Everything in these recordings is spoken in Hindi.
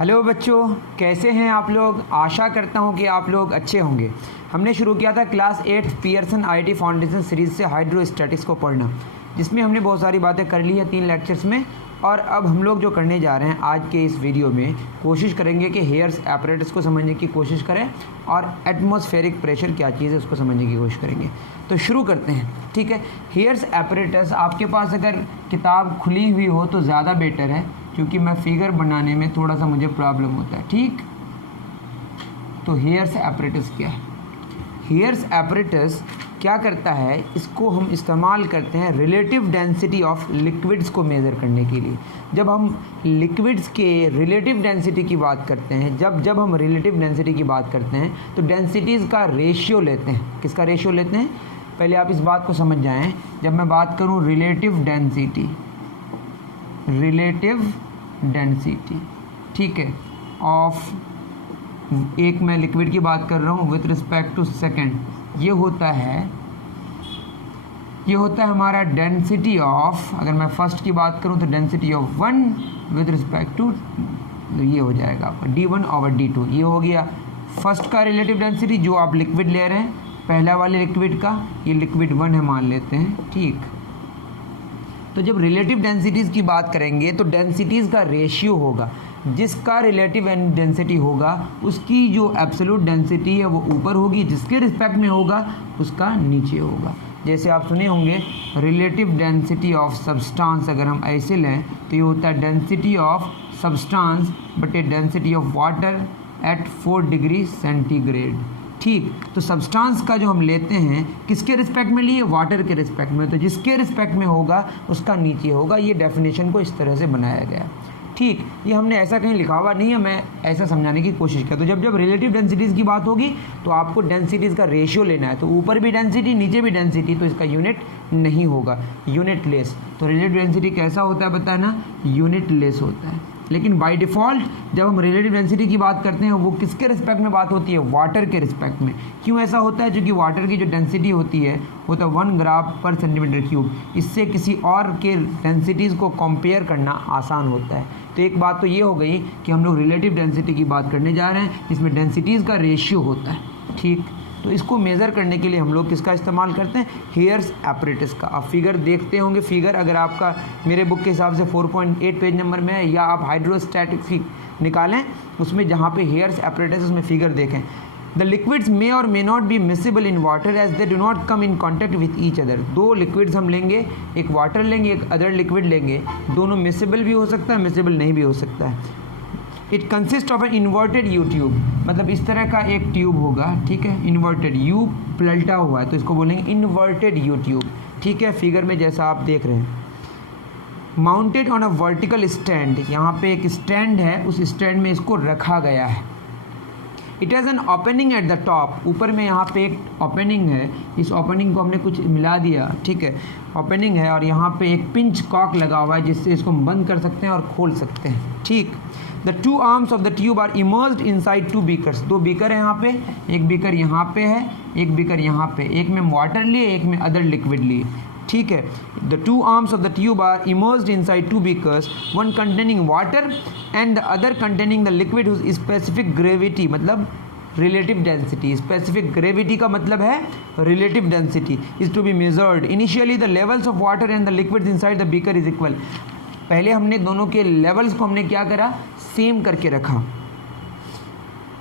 हेलो बच्चों, कैसे हैं आप लोग। आशा करता हूं कि आप लोग अच्छे होंगे। हमने शुरू किया था class 8 Pearson IIT foundation series से हाइड्रोस्टैटिक्स को पढ़ना, जिसमें हमने बहुत सारी बातें कर ली हैं 3 लेक्चर्स में। और अब हम लोग जो करने जा रहे हैं आज के इस वीडियो में, कोशिश करेंगे कि हेयर्स एपरेटस को समझने की कोशिश करें और एटमॉस्फेरिक प्रेशर क्या चीज़ है उसको समझने की कोशिश करेंगे। तो शुरू करते हैं, ठीक है। हेयर्स एपरेटस आपके पास अगर किताब खुली हुई हो तो ज़्यादा बेटर है, क्योंकि मैं फिगर बनाने में थोड़ा सा मुझे प्रॉब्लम होता है, ठीक। तो हेयर्स एपरेटस क्या है? हेयर्स एपरेटस क्या करता है, इसको हम इस्तेमाल करते हैं रिलेटिव डेंसिटी ऑफ लिक्विड्स को मेज़र करने के लिए। जब हम लिक्विड्स के रिलेटिव डेंसिटी की बात करते हैं, जब हम रिलेटिव डेंसिटी की बात करते हैं तो डेंसिटीज़ का रेशियो लेते हैं। किसका रेशियो लेते हैं? पहले आप इस बात को समझ जाएं। जब मैं बात करूं रिलेटिव डेंसिटी, ठीक है, ऑफ एक मैं लिक्विड की बात कर रहा हूँ विथ रिस्पेक्ट टू सेकेंड, ये होता है हमारा डेंसिटी ऑफ, अगर मैं फर्स्ट की बात करूं तो density of 1 with respect to, ये हो जाएगा आपका d1 ओवर d2। ये हो गया फर्स्ट का रिलेटिव डेंसिटी जो आप लिक्विड ले रहे हैं, पहला वाले लिक्विड का। ये लिक्विड 1 है मान लेते हैं, ठीक। तो जब रिलेटिव डेंसिटीज़ की बात करेंगे तो डेंसिटीज़ का रेशियो होगा। जिसका रिलेटिव डेंसिटी होगा उसकी जो एब्सोल्यूट डेंसिटी है वो ऊपर होगी, जिसके रिस्पेक्ट में होगा उसका नीचे होगा। जैसे आप सुने होंगे रिलेटिव डेंसिटी ऑफ सब्सटेंस, अगर हम ऐसे लें तो ये होता है डेंसिटी ऑफ सब्सटेंस बटे density of water at 4 degree centigrade, ठीक। तो सब्सटेंस का जो हम लेते हैं किसके रिस्पेक्ट में लिए? वाटर के रिस्पेक्ट में। तो जिसके रिस्पेक्ट में होगा उसका नीचे होगा। ये डेफिनेशन को इस तरह से बनाया गया, ठीक। ये हमने ऐसा कहीं लिखा हुआ नहीं है, मैं ऐसा समझाने की कोशिश किया। तो जब रिलेटिव डेंसिटीज़ की बात होगी तो आपको डेंसिटीज़ का रेशियो लेना है। तो ऊपर भी डेंसिटी नीचे भी डेंसिटी, तो इसका यूनिट नहीं होगा, यूनिट लेस। तो रिलेटिव डेंसिटी कैसा होता है बताया ना, यूनिट लेस होता है। लेकिन बाय डिफ़ॉल्ट जब हम रिलेटिव डेंसिटी की बात करते हैं वो किसके रिस्पेक्ट में बात होती है? वाटर के रिस्पेक्ट में। क्यों ऐसा होता है? क्योंकि वाटर की जो डेंसिटी होती है वो तो 1 ग्राम पर सेंटीमीटर क्यूब। इससे किसी और के डेंसिटीज़ को कंपेयर करना आसान होता है। तो एक बात तो ये हो गई कि हम लोग रिलेटिव डेंसिटी की बात करने जा रहे हैं, जिसमें डेंसिटीज़ का रेशियो होता है, ठीक। तो इसको मेज़र करने के लिए हम लोग किसका इस्तेमाल करते हैं? हेयर्स एपरेटस का। आप फिगर देखते होंगे, फिगर अगर आपका मेरे बुक के हिसाब से 4.8 पेज नंबर में है, या आप हाइड्रोस्टैटिक्स निकालें उसमें जहाँ पे हेयर्स एपरेटस उसमें फिगर देखें। द लिक्विड्स मे और may not be miscible in water as they do not come in contact with each other. 2 liquids हम लेंगे, एक वाटर लेंगे एक अदर लिक्विड लेंगे, दोनों मिसिबल भी हो सकता है मिसिबल नहीं भी हो सकता है। It consist of an inverted you tube, मतलब इस तरह का एक ट्यूब होगा, ठीक है। इन्वर्टेड, यू पलटा हुआ है तो इसको बोलेंगे इन्वर्टेड यू ट्यूब, ठीक है। फिगर में जैसा आप देख रहे हैं, mounted on a vertical stand, यहाँ पे एक स्टैंड है, उस स्टैंड में इसको रखा गया है। It has an opening at the top, ऊपर में यहाँ पे एक ओपनिंग है, इस ओपनिंग को हमने कुछ मिला दिया, ठीक है। ओपनिंग है और यहाँ पे एक पिंच कॉक लगा हुआ है जिससे इसको हम बंद कर सकते हैं और खोल सकते हैं, ठीक। The 2 arms of the tube are immersed inside 2 beakers. 2 beaker है यहाँ पे, एक बीकर यहाँ पे है, एक बीकर यहाँ पे, एक में वाटर लिए एक में अदर लिक्विड लिए, ठीक है। The 2 arms of the tube are immersed inside 2 beakers, one containing water and the other containing the liquid whose specific gravity, मतलब रिलेटिव डेंसिटी। स्पेसिफिक ग्रेविटी का मतलब है relative density is to be measured. Initially the levels of water and the liquids inside the beaker is equal. पहले हमने दोनों के लेवल्स को हमने क्या करा, सेम करके रखा।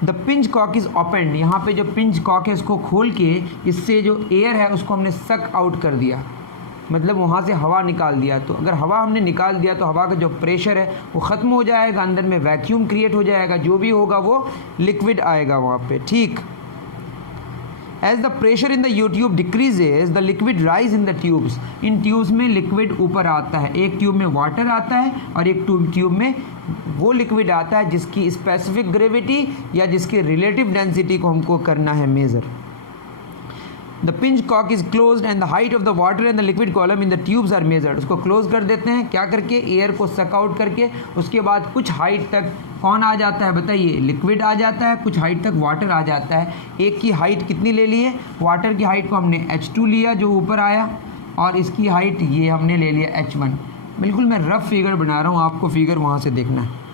The pinch cock is opened, यहाँ पे जो पिंच कॉक है इसको खोल के इससे जो एयर है उसको हमने सक आउट कर दिया, मतलब वहाँ से हवा निकाल दिया। तो अगर हवा हमने निकाल दिया तो हवा का जो प्रेशर है वो ख़त्म हो जाएगा, अंदर में वैक्यूम क्रिएट हो जाएगा, जो भी होगा वो लिक्विड आएगा वहाँ पे, ठीक। As the pressure in the U tube decreases the liquid rise in the tubes. इन ट्यूब्स में लिक्विड ऊपर आता है, एक ट्यूब में वाटर आता है और एक ट्यूब में वो लिक्विड आता है जिसकी स्पेसिफिक ग्रेविटी या जिसकी रिलेटिव डेंसिटी को हमको करना है measure. The pinch cock is closed and the height of the water and the liquid column in the tubes are measured. उसको क्लोज कर देते हैं, क्या करके? एयर को सक आउट करके। उसके बाद कुछ हाइट तक कौन आ जाता है बताइए? लिक्विड आ जाता है, कुछ हाइट तक वाटर आ जाता है। एक की हाइट कितनी ले ली है? वाटर की हाइट को हमने h2 लिया जो ऊपर आया, और इसकी हाइट ये हमने ले लिया h1। बिल्कुल मैं रफ फिगर बना रहा हूँ, आपको फिगर वहाँ से देखना है।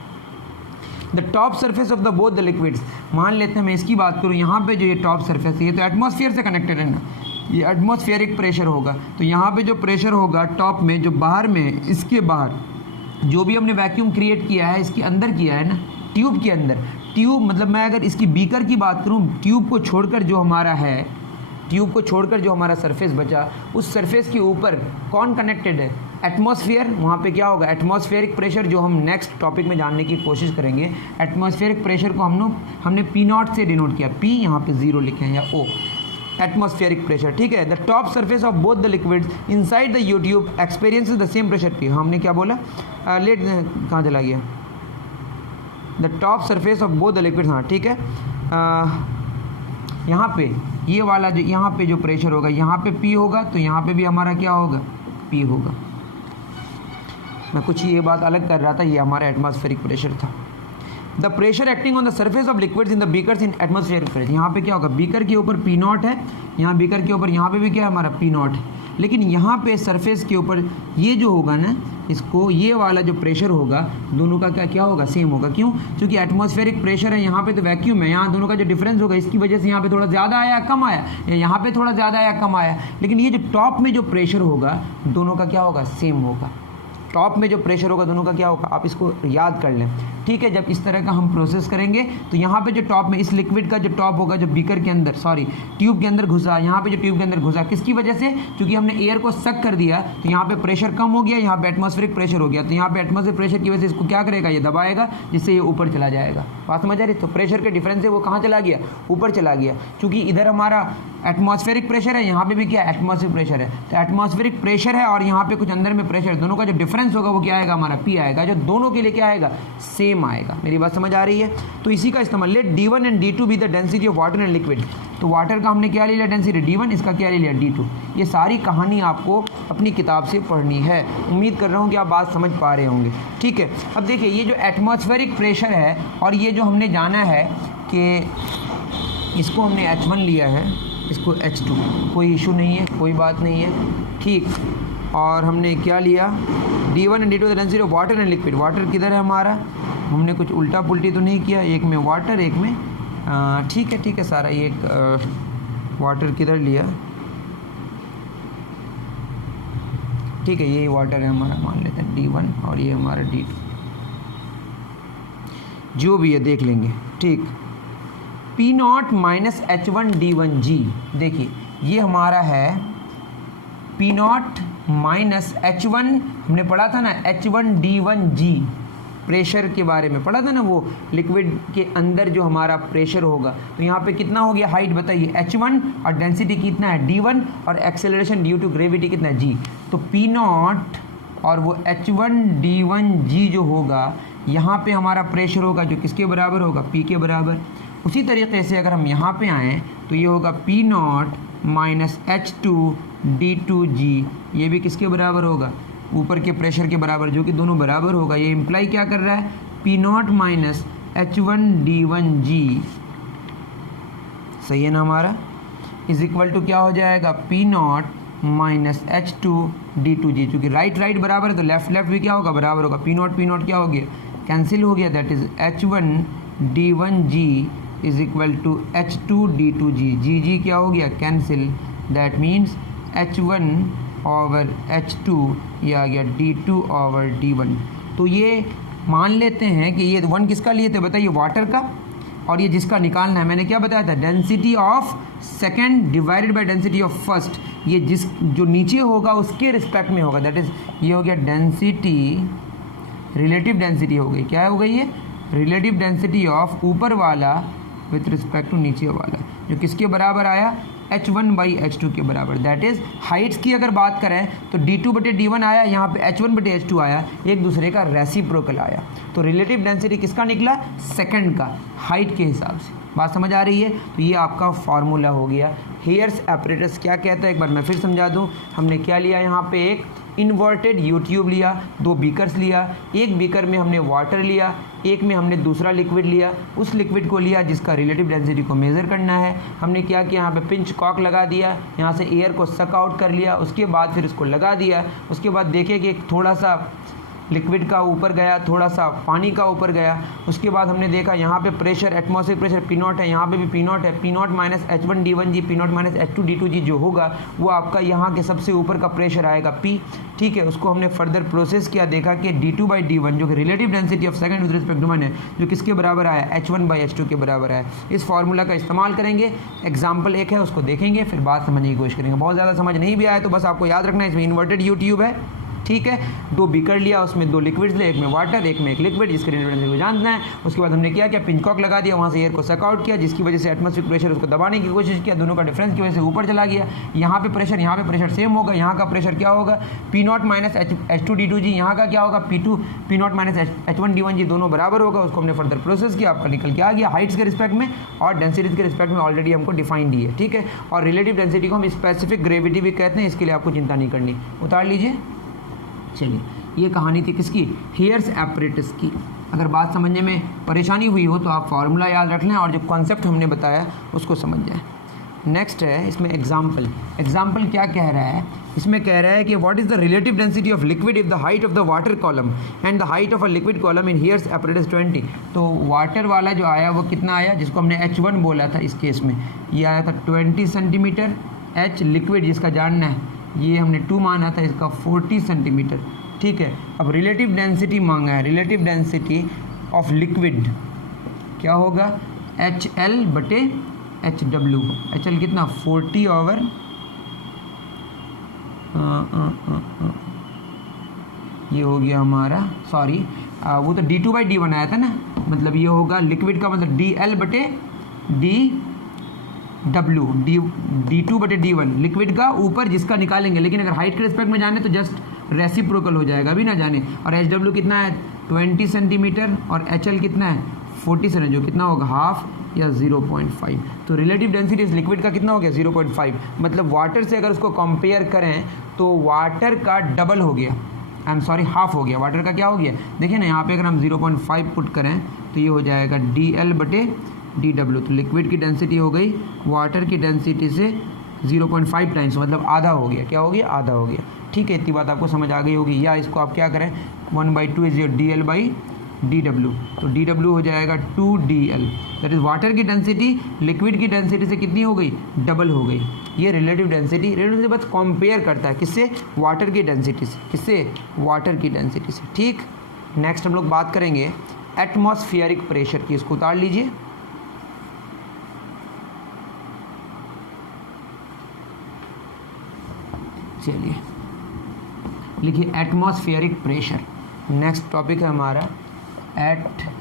The top surface of the both the liquids, मान लेते हैं मैं इसकी बात करूँ, यहाँ पे जो ये टॉप सरफेस है ये तो एटमॉस्फेयर से कनेक्टेड है ना, ये एटमॉस्फेरिक प्रेशर होगा, तो यहाँ पे जो प्रेशर होगा टॉप में, जो बाहर में, इसके बाहर जो भी हमने वैक्यूम क्रिएट किया है इसके अंदर किया है ना, ट्यूब के अंदर, ट्यूब मतलब मैं अगर इसकी बीकर की बात करूँ, ट्यूब को छोड़कर जो हमारा है, ट्यूब को छोड़कर जो हमारा सरफेस बचा, उस सरफेस के ऊपर कौन कनेक्टेड है, एटमॉस्फेयर, वहाँ पे क्या होगा, एटमॉस्फेरिक प्रेशर, जो हम नेक्स्ट टॉपिक में जानने की कोशिश करेंगे। एटमॉस्फेरिक प्रेशर को हमने P0 से डिनोट किया, P यहाँ पे 0 लिखे हैं या O, एटमॉस्फेरिक प्रेशर, ठीक है। The top surface of both the liquids inside the U tube experiences the same pressure P, हमने क्या बोला, लेट कहाँ चला गया, the top surface of both the liquids, हाँ ठीक है। यहाँ पे ये वाला जो यहाँ पे जो प्रेशर होगा, यहाँ पे P होगा, तो यहाँ पे भी हमारा क्या होगा, P होगा। मैं कुछ ये बात अलग कर रहा था, ये हमारा एटमॉस्फेरिक प्रेशर था। The pressure acting on the surface of liquids in the beakers in atmospheric pressure, यहाँ पे क्या होगा, बीकर के ऊपर P0 है, यहाँ बीकर के ऊपर, यहाँ पे भी क्या है हमारा P0 है, लेकिन यहाँ पे सरफेस के ऊपर ये जो होगा ना, इसको ये वाला जो प्रेशर होगा दोनों का क्या होगा, सेम होगा। क्यों, क्योंकि एटमॉस्फेरिक प्रेशर है, यहाँ पे तो वैक्यूम है, यहाँ दोनों का जो डिफरेंस होगा इसकी वजह से यहाँ पे थोड़ा ज़्यादा आया कम आया, या यहाँ पे थोड़ा ज़्यादा आया कम आया, लेकिन ये जो टॉप में जो प्रेशर होगा दोनों का क्या होगा, सेम होगा। टॉप में जो प्रेशर होगा दोनों का क्या होगा, आप इसको याद कर लें, ठीक है। जब इस तरह का हम प्रोसेस करेंगे तो यहाँ पे जो टॉप में इस लिक्विड का जो टॉप होगा, जो बीकर के अंदर, सॉरी ट्यूब के अंदर घुसा, यहाँ पे जो ट्यूब के अंदर घुसा, किसकी वजह से, क्योंकि हमने एयर को सक कर दिया, तो यहाँ पे प्रेशर कम हो गया, यहाँ पे एटमॉस्फेरिक प्रेशर हो गया, तो यहाँ पे एटमॉस्फेरिक प्रेशर की वजह से इसको क्या करेगा, ये दबाएगा, जिससे ये ऊपर चला जाएगा। बात समझ आ रही, तो प्रेशर के डिफरेंस से वो कहाँ चला गया, ऊपर चला गया, क्योंकि इधर हमारा एटमॉस्फेरिक प्रेशर है, यहाँ पे भी क्या एटमॉस्फेरिक प्रेशर है, तो एटमॉस्फेरिक प्रेशर है और यहाँ पे कुछ अंदर में प्रेशर, दोनों का जो डिफरेंस होगा वो क्या आएगा, हमारा P आएगा, जो दोनों के लिए क्या आएगा, सेम आएगा। मेरी बात समझ आ रही है, तो इसी का इस्तेमाल, let D1 and D2 be the density of water and liquid, तो वाटर का हमने क्या ले लिया डेंसिटी D1, इसका क्या ले लिया D2। ये सारी कहानी आपको अपनी किताब से पढ़नी है, उम्मीद कर रहा हूँ कि आप बात समझ पा रहे होंगे, ठीक है। अब देखिए ये जो एटमॉस्फेरिक प्रेशर है और ये जो हमने जाना है कि इसको हमने H1 लिया है, इसको H2, कोई इशू नहीं है, कोई बात नहीं है, ठीक। और हमने क्या लिया, D1 and D2 the density of water and liquid, water किधर है हमारा, हमने कुछ उल्टा पुल्टी तो नहीं किया, एक में वाटर एक में, ठीक है सारा, ये एक वाटर किधर लिया, ठीक है, ये वाटर है हमारा, मान लेते हैं D1 और ये हमारा D2, जो भी है देख लेंगे, ठीक। P0 माइनस H1 D1G, देखिए ये हमारा है P0 माइनस H1, हमने पढ़ा था ना H1 D1G, प्रेशर के बारे में पढ़ा था ना, वो लिक्विड के अंदर जो हमारा प्रेशर होगा, तो यहाँ पे कितना हो गया, हाइट बताइए H1, और डेंसिटी कितना है D1, और एक्सेलरेशन ड्यू टू ग्रेविटी कितना है G, तो P0 और वो H1 D1G जो होगा, यहाँ पे हमारा प्रेशर होगा जो किसके बराबर होगा, P के बराबर। उसी तरीके से अगर हम यहाँ पे आएँ तो ये होगा P0 माइनस H2 D2G, ये भी किसके बराबर होगा, ऊपर के प्रेशर के बराबर, जो कि दोनों बराबर होगा। ये इम्प्लाई क्या कर रहा है, P0 माइनस H1 D1G, सही है ना हमारा, इज इक्वल टू क्या हो जाएगा, P0 माइनस H2 D2G, चूँकि राइट बराबर है तो लेफ्ट भी क्या होगा, बराबर होगा। P0 क्या हो गया, कैंसिल हो गया, that is H1 D1G is equal to H2 D2G, G क्या हो गया, cancel, that means H1 over H2, ये आ गया D2 ओवर D1। तो ये मान लेते हैं कि ये 1 किसका लिए थे बताइए, वाटर का, और ये जिसका निकालना है मैंने क्या बताया था, density of second divided by density of first, ये जो नीचे होगा उसके रिस्पेक्ट में होगा, दैट इज़ ये हो गया डेंसिटी, रिलेटिव डेंसिटी हो गई, क्या हो गई ये, रिलेटिव डेंसिटी ऑफ ऊपर वाला विथ रिस्पेक्ट टू नीचे वाला, जो किसके बराबर आया, H1/H2 के बराबर, दैट इज़ हाइट्स की अगर बात करें तो D2/D1 आया, यहाँ पे H1/H2 आया, एक दूसरे का रेसिप्रोकल आया, तो रिलेटिव डेंसिटी किसका निकला, सेकंड का, हाइट के हिसाब से। बात समझ आ रही है, तो ये आपका फार्मूला हो गया। हेयर्स एपरेटस क्या कहता है, एक बार मैं फिर समझा दूँ। हमने क्या लिया, यहाँ पे एक इन्वर्टेड यू ट्यूब लिया, 2 बीकर्स लिया, एक बीकर में हमने वाटर लिया, एक में हमने दूसरा लिक्विड लिया, उस लिक्विड को लिया जिसका रिलेटिव डेंसिटी को मेज़र करना है। हमने क्या किया, यहाँ पे पिंच कॉक लगा दिया, यहाँ से एयर को सक आउट कर लिया, उसके बाद फिर इसको लगा दिया, उसके बाद देखें कि थोड़ा सा लिक्विड का ऊपर गया, थोड़ा सा पानी का ऊपर गया, उसके बाद हमने देखा यहाँ पे प्रेशर, एटमॉस्फेरिक प्रेशर P0 है, यहाँ पे भी P0 है, P0 minus H1D1G, P0 minus H2D2G जो होगा वो आपका यहाँ के सबसे ऊपर का प्रेशर आएगा P, ठीक है। उसको हमने फर्दर प्रोसेस किया, देखा कि D2/D1 जो कि relative density of second with respect to 1 है, जो किसके बराबर आया, H1/H2 के बराबर है। इस फार्मूला का इस्तेमाल करेंगे, एग्जाम्पल एक है उसको देखेंगे, फिर बात समझने की कोशिश करेंगे। बहुत ज़्यादा समझ नहीं भी आया तो बस आपको याद रखना है, इसमें इन्वर्टेड यू ट्यूब है, ठीक है। 2 बीकर लिया, उसमें 2 लिक्विड्स ले, एक में वाटर एक में एक लिक्विड, जिसके रिलेटिव को जानना है। उसके बाद हमने क्या किया, पिंचकॉक लगा दिया, वहाँ से एयर को सक आउट किया, जिसकी वजह से एटमॉस्फेरिक प्रेशर उसको दबाने की कोशिश किया, दोनों का डिफरेंस की वजह से ऊपर चला गया। यहाँ पे प्रेशर सेम होगा, यहाँ का प्रेशर क्या होगा, P0 माइनस H2D2G, यहाँ का क्या होगा, P0 माइनस H1D1G, दोनों बराबर होगा। उसको हमने फर्दर प्रोसेस किया, आपका निकल के आ गया। हाइट्स के रिस्पेक्ट में और डेंसिटीज के रिस्पेक्ट में ऑलरेडी हमको डिफाइन दी है, ठीक है। और रिलेटिव डेंसिटी को हम स्पेसिफिक ग्रेविटी भी कहते हैं, इसके लिए आपको चिंता नहीं करनी, उतार लीजिए। चलिए, ये कहानी थी किसकी, हेयर्स एपरेटस की। अगर बात समझने में परेशानी हुई हो तो आप फार्मूला याद रख लें और जो कॉन्सेप्ट हमने बताया उसको समझ जाएं। नेक्स्ट है इसमें एग्जाम्पल क्या कह रहा है, इसमें कह रहा है कि what is the relative density of liquid if the height of the water column and the height of a liquid column in hairs apparatus 20। तो वाटर वाला जो आया वो कितना आया, जिसको हमने H1 बोला था, इस केस में ये आया था 20 सेंटीमीटर। H लिक्विड जिसका जानना है, ये हमने 2 माना था, इसका 40 सेंटीमीटर, ठीक है। अब रिलेटिव डेंसिटी मांगा है, रिलेटिव डेंसिटी ऑफ लिक्विड क्या होगा, HL/HW। HL कितना, 40 ओवर ये हो गया हमारा, सॉरी वो तो D2/D1 आया था ना, मतलब ये होगा लिक्विड का मतलब DL/DW, D2/D1 लिक्विड का ऊपर जिसका निकालेंगे, लेकिन अगर हाइट के रिस्पेक्ट में जाने तो जस्ट रेसिप्रोकल हो जाएगा, अभी ना जाने। और HW कितना है, 20 सेंटीमीटर, और HL कितना है, 40 सेंटीमीटर, जो कितना होगा हाफ या 0.5। तो रिलेटिव डेंसिटी इस लिक्विड का कितना हो गया, 0.5। मतलब वाटर से अगर उसको कंपेयर करें तो वाटर का डबल हो गया, हाफ हो गया, वाटर का क्या हो गया, देखिए ना यहाँ पे अगर हम 0.5 पुट करें तो ये हो जाएगा DL/DW। तो लिक्विड की डेंसिटी हो गई वाटर की डेंसिटी से 0.5 टाइम्स, मतलब आधा हो गया, क्या हो गया, आधा हो गया, ठीक है। इतनी बात आपको समझ आ गई होगी। या इसको आप क्या करें, 1/2 इज DL/DW, तो DW हो जाएगा 2DL, दैट इज वाटर की डेंसिटी लिक्विड की डेंसिटी से कितनी हो गई, डबल हो गई। ये रिलेटिव डेंसिटी बस कंपेयर करता है किससे, वाटर की डेंसिटी से, किससे, वाटर की डेंसिटी से, ठीक। नेक्स्ट हम लोग बात करेंगे एटमॉस्फेरिक प्रेशर की, इसको उतार लीजिए। चलिए लिखिए एटमॉस्फेरिक प्रेशर। नेक्स्ट टॉपिक है हमारा एटमॉस्फेरिक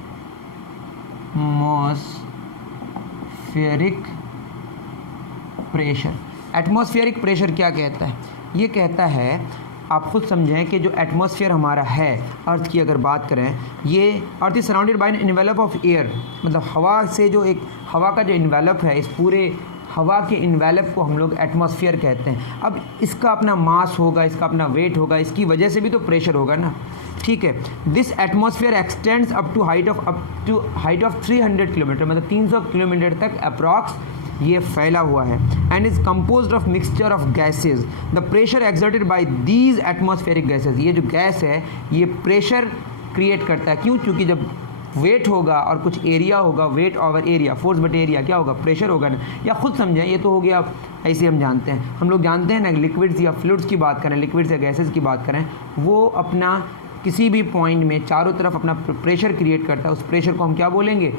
प्रेशर। एटमॉस्फेरिक प्रेशर क्या कहता है, ये कहता है, आप खुद समझें कि जो एटमॉस्फेयर हमारा है अर्थ की अगर बात करें, ये earth is surrounded by an envelope of air, मतलब हवा से जो एक हवा का जो इन्वेलप है, इस पूरे हवा के इन्वेलप को हम लोग एटमॉस्फेयर कहते हैं। अब इसका अपना मास होगा, इसका अपना वेट होगा, इसकी वजह से भी तो प्रेशर होगा ना, ठीक है। This atmosphere extends up to height of 300 kilometre, मतलब 300 किलोमीटर तक अप्रॉक्स ये फैला हुआ है, and is composed of mixture of gases. The pressure exerted by these atmospheric gases, ये जो गैस है ये प्रेशर क्रिएट करता है, क्यों, क्योंकि जब वेट होगा और कुछ एरिया होगा, वेट ओवर एरिया, फोर्स बटे एरिया, क्या होगा, प्रेशर होगा ना। या खुद समझें, ये तो हो गया ऐसे हम जानते हैं, हम लोग जानते हैं ना, लिक्विड्स या फ्लूइड्स की बात करें, लिक्विड्स या गैसेज की बात करें, वो अपना किसी भी पॉइंट में चारों तरफ अपना प्रेशर क्रिएट करता है, उस प्रेशर को हम क्या बोलेंगे,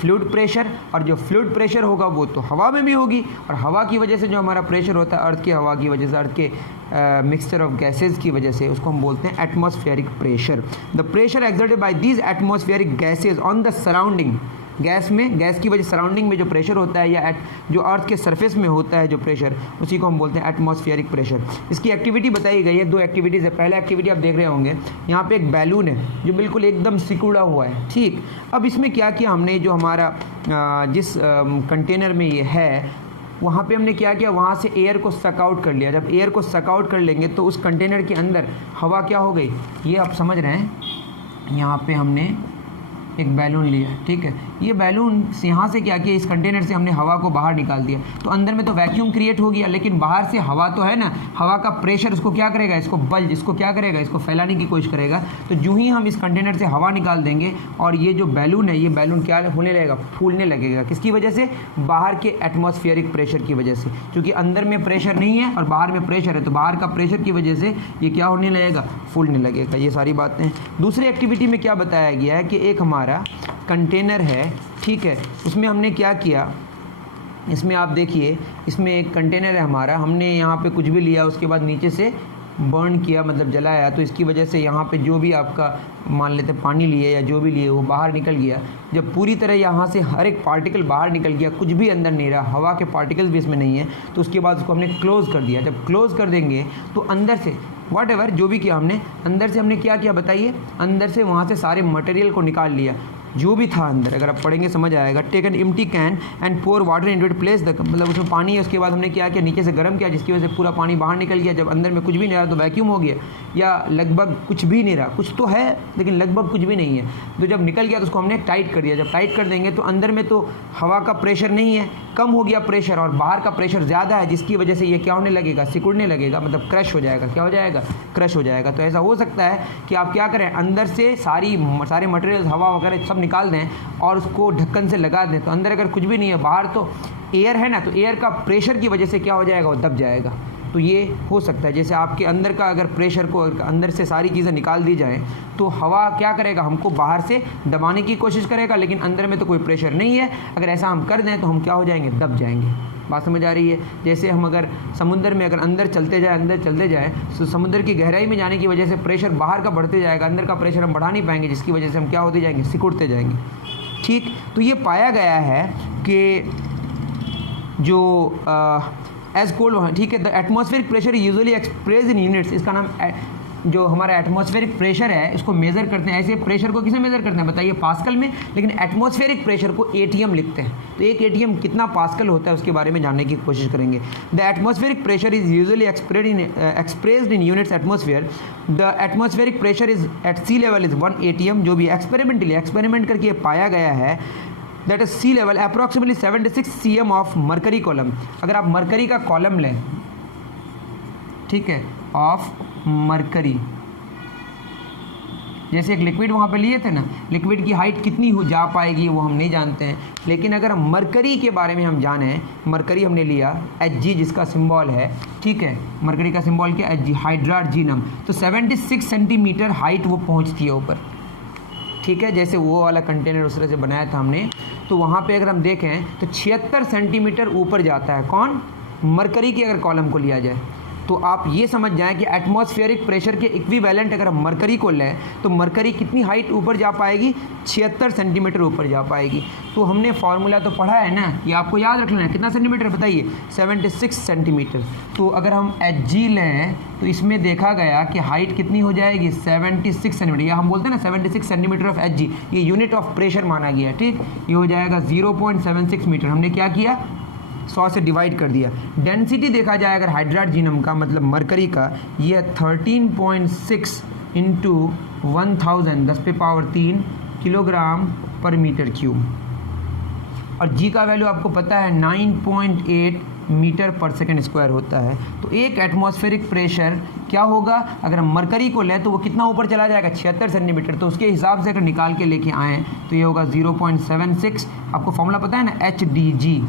फ्लूइड प्रेशर। और जो फ्लूइड प्रेशर होगा वो तो हवा में भी होगी, और हवा की वजह से जो हमारा प्रेशर होता है अर्थ की हवा की वजह से, अर्थ के मिक्सचर ऑफ गैसेज की वजह से, उसको हम बोलते हैं atmospheric pressure. The pressure exerted by these atmospheric gases on the surrounding, gas में, गैस की वजह सराउंडिंग में जो प्रेशर होता है, या जो अर्थ के सरफेस में होता है जो प्रेशर, उसी को हम बोलते हैं एटमॉस्फेरिक प्रेशर। इसकी एक्टिविटी बताई गई है, 2 एक्टिविटीज़ है। पहला एक्टिविटी आप देख रहे होंगे, यहाँ पे एक बैलून है जो बिल्कुल एकदम सिकुड़ा हुआ है, ठीक। अब इसमें क्या किया हमने, जो हमारा जिस कंटेनर में ये है, वहाँ पे हमने क्या किया, वहाँ से एयर को सक आउट कर लिया। जब एयर को सक आउट कर लेंगे तो उस कंटेनर के अंदर हवा क्या हो गई, ये आप समझ रहे हैं, यहाँ पे हमने एक बैलून लिया, ठीक है। ये बैलून यहाँ से क्या किया, इस कंटेनर से हमने हवा को बाहर निकाल दिया, तो अंदर में तो वैक्यूम क्रिएट हो गया, लेकिन बाहर से हवा तो है ना, हवा का प्रेशर उसको क्या करेगा, इसको बल्ज, इसको क्या करेगा, इसको फैलाने की कोशिश करेगा। तो जो ही हम इस कंटेनर से हवा निकाल देंगे और ये जो बैलून है, ये बैलून क्या होने लगेगा, फूलने लगेगा। किसकी वजह से, बाहर के एटमॉस्फेरिक प्रेशर की वजह से, क्योंकि अंदर में प्रेशर नहीं है और बाहर में प्रेशर है, तो बाहर का प्रेशर की वजह से ये क्या होने लगेगा, फूलने लगेगा। ये सारी बातें। दूसरी एक्टिविटी में क्या बताया गया है कि एक हमारा कंटेनर है, ठीक है, उसमें हमने क्या किया, इसमें आप देखिए, इसमें एक कंटेनर है हमारा, हमने यहाँ पे कुछ भी लिया, उसके बाद नीचे से बर्न किया, मतलब जलाया, तो इसकी वजह से यहाँ पे जो भी आपका मान लेते पानी लिए या जो भी लिए वो बाहर निकल गया। जब पूरी तरह यहाँ से हर एक पार्टिकल बाहर निकल गया, कुछ भी अंदर नहीं रहा, हवा के पार्टिकल्स भी इसमें नहीं है, तो उसके बाद उसको हमने क्लोज़ कर दिया। जब क्लोज़ कर देंगे तो अंदर से व्हाटएवर जो भी किया हमने, अंदर से हमने क्या किया बताइए, अंदर से वहाँ से सारे मटेरियल को निकाल लिया जो भी था अंदर। अगर आप पढ़ेंगे समझ आएगा। Take an empty can and pour water into it, place the, मतलब उसमें पानी है, उसके बाद हमने क्या किया, नीचे से गर्म किया, जिसकी वजह से पूरा पानी बाहर निकल गया। जब अंदर में कुछ भी नहीं रहा तो वैक्यूम हो गया, या लगभग कुछ भी नहीं रहा, कुछ तो है लेकिन लगभग कुछ भी नहीं है। तो जब निकल गया तो उसको हमने टाइट कर दिया। जब टाइट कर देंगे तो अंदर में तो हवा का प्रेशर नहीं है, कम हो गया प्रेशर, और बाहर का प्रेशर ज़्यादा है, जिसकी वजह से ये क्या होने लगेगा, सिकुड़ने लगेगा, मतलब क्रश हो जाएगा। क्या हो जाएगा, क्रश हो जाएगा। तो ऐसा हो सकता है कि आप क्या करें, अंदर से सारे मटेरियल हवा वगैरह सब निकाल दें और उसको ढक्कन से लगा दें, तो अंदर अगर कुछ भी नहीं है, बाहर तो एयर है ना, तो एयर का प्रेशर की वजह से क्या हो जाएगा, वो दब जाएगा। तो ये हो सकता है, जैसे आपके अंदर का अगर प्रेशर को अंदर से सारी चीज़ें निकाल दी जाएँ तो हवा क्या करेगा, हमको बाहर से दबाने की कोशिश करेगा, लेकिन अंदर में तो कोई प्रेशर नहीं है। अगर ऐसा हम कर दें तो हम क्या हो जाएंगे, दब जाएंगे। बात समझ आ रही है। जैसे हम अगर समुद्र में अगर अंदर चलते जाए तो समुद्र की गहराई में जाने की वजह से प्रेशर बाहर का बढ़ते जाएगा, अंदर का प्रेशर हम बढ़ा नहीं पाएंगे, जिसकी वजह से हम क्या होते जाएंगे, सिकुड़ते जाएंगे। ठीक, तो ये पाया गया है कि जो एज कोल्ड, ठीक है, the atmospheric pressure usually express in units. इसका नाम जो हमारा एटमॉस्फेरिक प्रेशर है इसको मेज़र करते हैं। ऐसे प्रेशर को किसे मेज़र करते हैं बताइए, पास्कल में, लेकिन एटमॉस्फेरिक प्रेशर को एटीएम लिखते हैं। तो एक एटीएम कितना पास्कल होता है उसके बारे में जानने की कोशिश करेंगे। The atmospheric pressure is usually expressed in units atmosphere. The atmospheric pressure is at sea level is 1 ATM, जो भी एक्सपेरिमेंट करके पाया गया है। That is sea level approximately 76 cm of mercury column. अगर आप मरकरी का कॉलम लें, ठीक है, ऑफ मरकरी, जैसे एक लिक्विड वहाँ पे लिए थे ना, लिक्विड की हाइट कितनी हो जा पाएगी वो हम नहीं जानते हैं, लेकिन अगर हम मरकरी के बारे में हम जाने, मरकरी हमने लिया Hg जिसका सिंबल है, ठीक है, मरकरी का सिंबल क्या, Hg, हाइड्रार्जिनम, तो 76 सेंटीमीटर हाइट वो पहुँचती है ऊपर, ठीक है। जैसे वो वाला कंटेनर उस तरह से बनाया था हमने, तो वहाँ पे अगर हम देखें तो 76 सेंटीमीटर ऊपर जाता है, कौन, मरकरी की अगर कॉलम को लिया जाए। तो आप ये समझ जाएं कि एटमॉस्फेरिक प्रेशर के इक्विवेलेंट अगर हम मरकरी को लें तो मरकरी कितनी हाइट ऊपर जा पाएगी, 76 सेंटीमीटर ऊपर जा पाएगी। तो हमने फार्मूला तो पढ़ा है ना, ये आपको याद रख लेना है। कितना सेंटीमीटर बताइए, 76 सेंटीमीटर। तो अगर हम Hg लें तो इसमें देखा गया कि हाइट कितनी हो जाएगी, 76 सेंटीमीटर, या हम बोलते हैं ना 76 सेंटीमीटर ऑफ Hg, ये यूनिट ऑफ प्रेशर माना गया, ठीक। ये हो जाएगा 0.76 मीटर। हमने क्या किया, 100 से डिवाइड कर दिया। डेंसिटी देखा जाए अगर हाइड्रार्जिनम का, मतलब मरकरी का, ये 13.6 इंटू 1000 10⁻³ किलोग्राम पर मीटर क्यूब, और जी का वैल्यू आपको पता है 9.8 मीटर पर सेकेंड स्क्वायर होता है। तो एक एटमॉस्फेरिक प्रेशर क्या होगा, अगर हम मरकरी को लें तो वो कितना ऊपर चला जाएगा, 76 सेंटीमीटर। तो उसके हिसाब से अगर निकाल के लेके आएँ तो ये होगा 0.76। आपको फॉर्मूला पता है ना, HdG,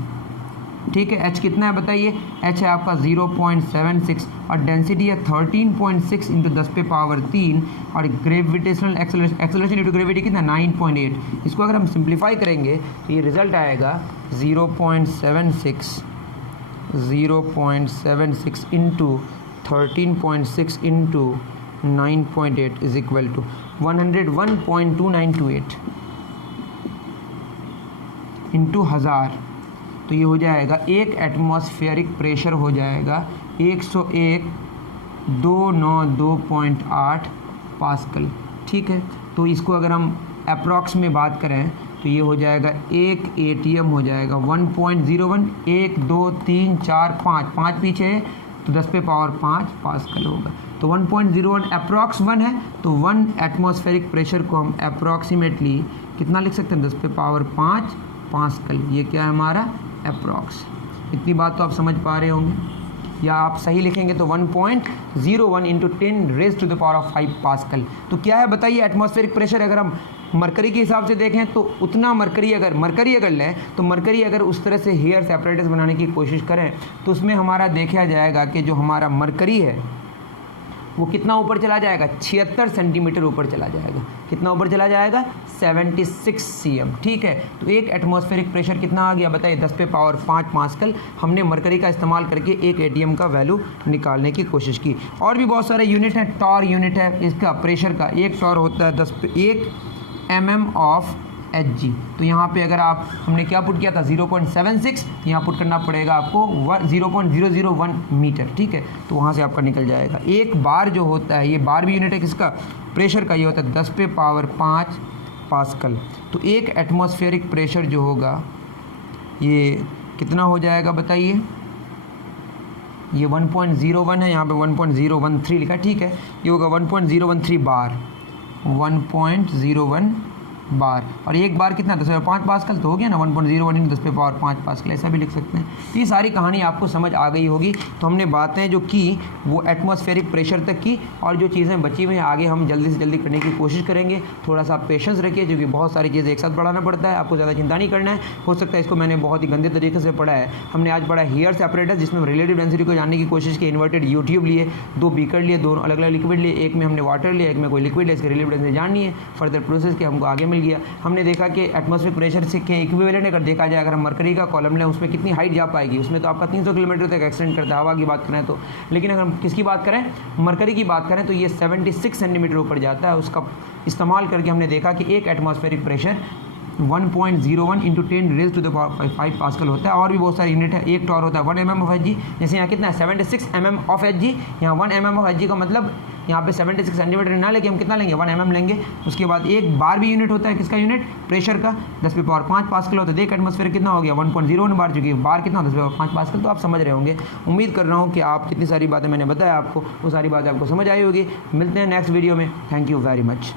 ठीक है। H कितना है बताइए, H है आपका 0.76 और डेंसिटी है 13.6 इंटू 10⁻³ और ग्रेविटेशनल एक्सेलरेशन इंटू ग्रेविटी कितना, 9.8। इसको अगर हम सिंप्लीफाई करेंगे तो ये रिजल्ट आएगा 0.76 into 13.6 into 9.8 is equal to 101.2928 into 1000। तो ये हो जाएगा, एक एटमॉस्फेरिक प्रेशर हो जाएगा 101,292.8 पास्कल, ठीक है। तो इसको अगर हम अप्रॉक्स में बात करें तो ये हो जाएगा, एक ATM हो जाएगा 1.01, 1 2 3 4 5 पीछे है तो 10⁵ पास्कल होगा। तो 1.01 अप्रॉक्स 1 है, तो 1 एटमॉस्फेरिक प्रेशर को हम अप्रॉक्सीमेटली कितना लिख सकते हैं, 10 पे पावर 5 पास्कल। ये क्या है हमारा अप्रॉक्स। इतनी बात तो आप समझ पा रहे होंगे, या आप सही लिखेंगे तो 1.01 into 10 raise to the power of 5 pascal. तो क्या है बताइए एटमॉस्फेरिक प्रेशर। अगर हम मरकरी के हिसाब से देखें तो उतना मरकरी अगर लें तो मरकरी अगर उस तरह से हेयर सेपरेटर्स बनाने की कोशिश करें तो उसमें हमारा देखा जाएगा कि जो हमारा मरकरी है वो कितना ऊपर चला जाएगा, 76 सेंटीमीटर ऊपर चला जाएगा। कितना ऊपर चला जाएगा, 76 cm। ठीक है, तो एक एटमॉस्फेरिक प्रेशर कितना आ गया बताइए, 10 पे पावर 5 पास्कल। हमने मरकरी का इस्तेमाल करके एक एटीएम का वैल्यू निकालने की कोशिश की। और भी बहुत सारे यूनिट हैं, टॉर यूनिट है इसका प्रेशर का, एक टॉर होता है 1 mm ऑफ Hg। तो यहाँ पे अगर आप हमने क्या पुट किया था 0.76, यहाँ पुट करना पड़ेगा आपको 0.001 मीटर। ठीक है, तो वहाँ से आपका निकल जाएगा। एक बार जो होता है, ये बार भी यूनिट है किसका, प्रेशर का, ये होता है 10 पे पावर 5 पास्कल। तो एक एटमॉस्फेरिक प्रेशर जो होगा ये कितना हो जाएगा बताइए, ये 1.01 है, यहाँ पे 1.013 लिखा। ठीक है, ये होगा 1.013 बार, 1.01 बार। और एक बार कितना, 10 पे 5 पास्कल, तो हो गया ना 1.01 इंटू 10 पे पावर 5 पास्कल, ऐसा भी लिख सकते हैं। तो ये सारी कहानी आपको समझ आ गई होगी। तो हमने बातें जो की वो एटमॉस्फेरिक प्रेशर तक की, और जो चीज़ें बची हुई हैं आगे हम जल्दी से जल्दी करने की कोशिश करेंगे। थोड़ा सा पेशेंस रखिए, क्योंकि बहुत सारी चीज़ें एक साथ पढ़ाना पड़ता है, आपको ज़्यादा चिंता नहीं करना है। हो सकता है इसको मैंने बहुत ही गंदे तरीके से पढ़ा है। हमने आज पढ़ा हेयर सेपरेटर, जिसमें रिलेटिव डेंसिटी को जानने की कोशिश की। इन्वर्टेड यू ट्यूब लिए, 2 बीकर लिए, 2 अलग अलग लिक्विड लिए, एक में हमने वाटर लिया, एक में कोई लिक्विड है, इसके रिलेटिव डेंसिटी जाननी है। फर्दर प्रोसेस के हमको आगे मिल गया। हमने देखा कि एटमॉस्फेरिक प्रेशर से के इक्विवेलेंट अगर देखा जाए, अगर हम मरकरी का कॉलम लें उसमें कितनी हाइट जा पाएगी, उसमें तो आपका 300 किलोमीटर तक एक्सटेंड करता है, हवा की बात करें तो। लेकिन अगर हम किसकी बात करें, मरकरी की बात करें, तो ये 76 सेंटीमीटर ऊपर जाता है। उसका इस्तेमाल करके हमने देखा कि एक atmospheric pressure 1.01 into 10 raise to the power 5 pascal होता है। और भी बहुत सारे यूनिट है। एक टॉर होता है 1 mm ऑफ Hg, जैसे यहाँ कितना है 76 mm ऑफ Hg, यहाँ 1 mm ऑफ Hg का मतलब यहाँ पे 76 सेंटीमीटर ना लेके हम कितना लेंगे, 1 mm लेंगे। उसके बाद एक बार भी यूनिट होता है, किसका यूनिट, प्रेशर का, 10 पे पावर 5 पास्कल होता है। देख एटमॉस्फेयर कितना हो गया, 1.01 बार, चुकी बार कितना, 10 पे पावर 5 पास्कल। तो आप समझ रहे होंगे। उम्मीद कर रहा हूँ कि आप जितनी सारी बातें मैंने बताया आपको, वो सारी बातें आपको समझ आई होगी। मिलते हैं नेक्स्ट वीडियो में। Thank you very much.